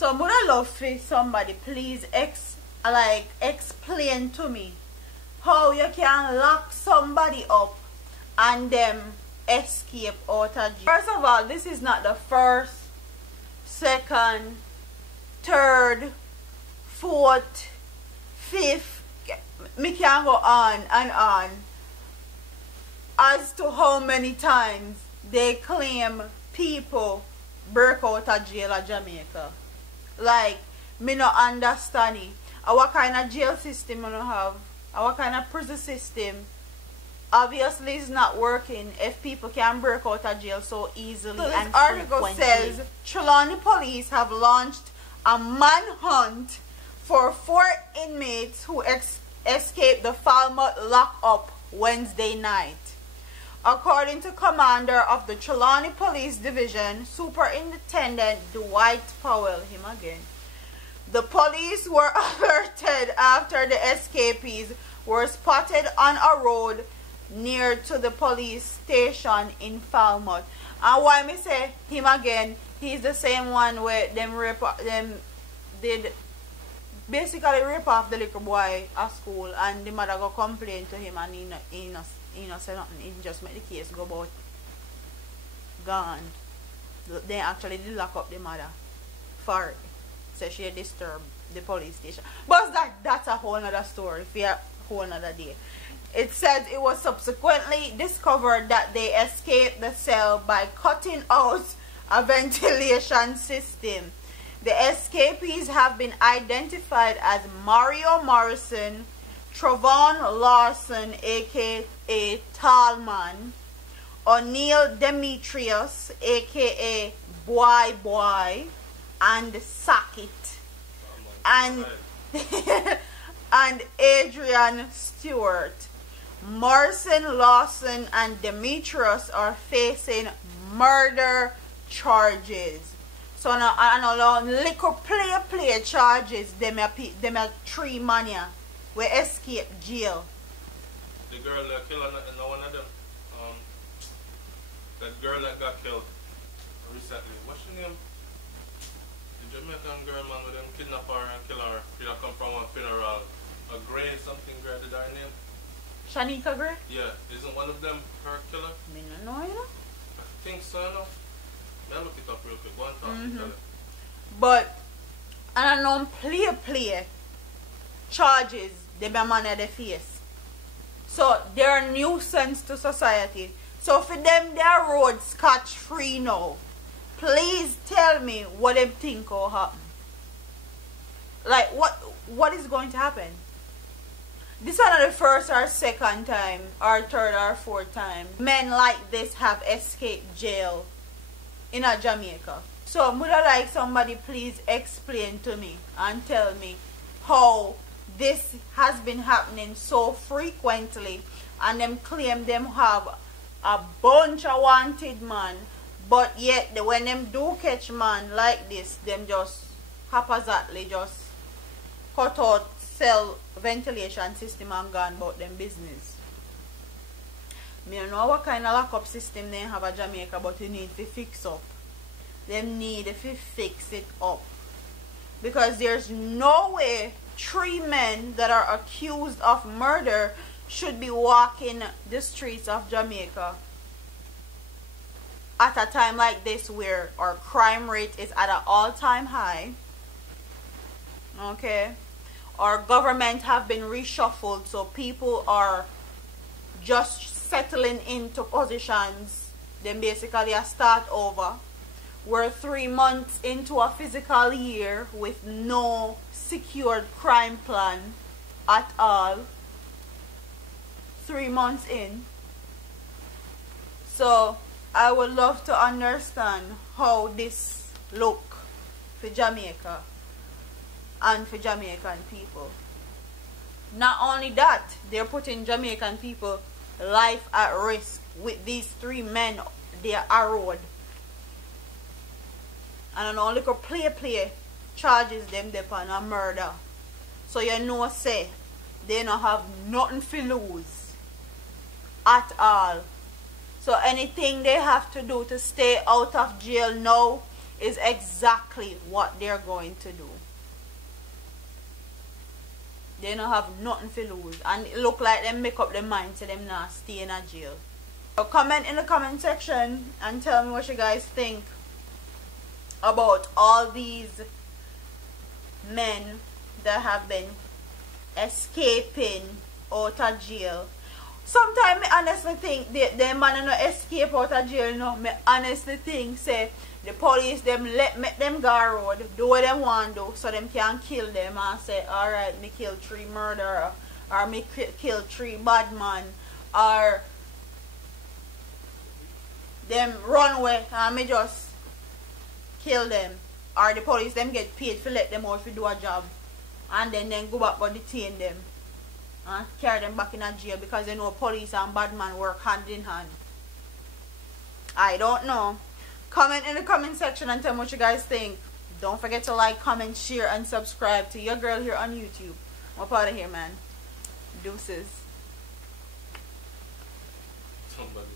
So would I love for somebody please explain to me how you can lock somebody up and them escape out of jail. First of all, this is not the first, second, third, fourth, fifth. Me can go on and on as to how many times they claim people break out of jail at Jamaica. Like, me not understanding what kind of jail system you have, what kind of prison system. Obviously it's not working if people can break out of jail so easily. So this article says Trelawney police have launched a manhunt for 4 inmates who escaped the Falmouth lockup Wednesday night. According to commander of the Trelawney Police Division, Superintendent Dwight Powell, him again, the police were alerted after the escapees were spotted on a road near to the police station in Falmouth. And why me say him again, he's the same one where them did basically rape off the little boy at school, and the mother go complain to him, and he not say nothing. He just make the case go about gone. They actually did lock up the mother for it. So she disturbed the police station. But that's a whole other story for a whole other day. It says it was subsequently discovered that they escaped the cell by cutting out a ventilation system. The escapees have been identified as Mario Morrison, Travon Lawson, aka Tallman, O'Neil Demetrius, aka Boy, and Sackett, and and Adrian Stewart. Morrison, Lawson, and Demetrius are facing murder charges. So now I know little play charges. Them are 3 mania we escape jail. The girl that killed one of them. That girl that got killed recently. What's her name? The Jamaican girl, man, with them kidnap her and kill her. She come from one funeral. A Gray something Gray, did her name? Shanika Gray? Yeah. Isn't one of them her killer? Me no know, you know? I think so, no? I'll look it up real quick. One time. But I don't know play charges they be man at the face. So they're a nuisance to society. So for them their road scotch free now. Please tell me what they think will happen. Like what is going to happen? This is not the first or second time or third or fourth time men like this have escaped jail in a Jamaica. So would I like somebody please explain to me and tell me how this has been happening so frequently, and them claim them have a bunch of wanted man, but yet when them do catch man like this, them just haphazardly just cut out cell ventilation system and gone about them business. Me don't know what kind of lockup system they have at Jamaica, but you need to fix up. Them need to fix it up. Because there's no way 3 men that are accused of murder should be walking the streets of Jamaica at a time like this where our crime rate is at an all-time high. Okay? Our government have been reshuffled, so people are just settling into positions. Then basically a start over. We're 3 months into a fiscal year with no secured crime plan at all. 3 months in. So I would love to understand how this look for Jamaica and for Jamaican people. Not only that, they're putting Jamaican people life at risk with these 3 men they are road. And I know little play charges them upon a murder. So you know say they don't have nothing to lose at all. So anything they have to do to stay out of jail now is exactly what they're going to do. They don't have nothing to lose, and it look like them make up their mind to them not stay in a jail. So comment in the comment section and tell me what you guys think about all these men that have been escaping out of jail. Sometimes I honestly think the man no escape out of jail, you know. I honestly think say the police them make them go road, do what they want to do, so them can kill them and say, alright, me kill 3 murderer, or me kill 3 bad man, or them run away and me just kill them, or the police them get paid to let them out to do a job, and then go back and detain them and carry them back in a jail because they know police and bad man work hand in hand. I don't know. Comment in the comment section and tell me what you guys think. Don't forget to like, comment, share, and subscribe to your girl here on YouTube. I'm up out of here, man. Deuces. Somebody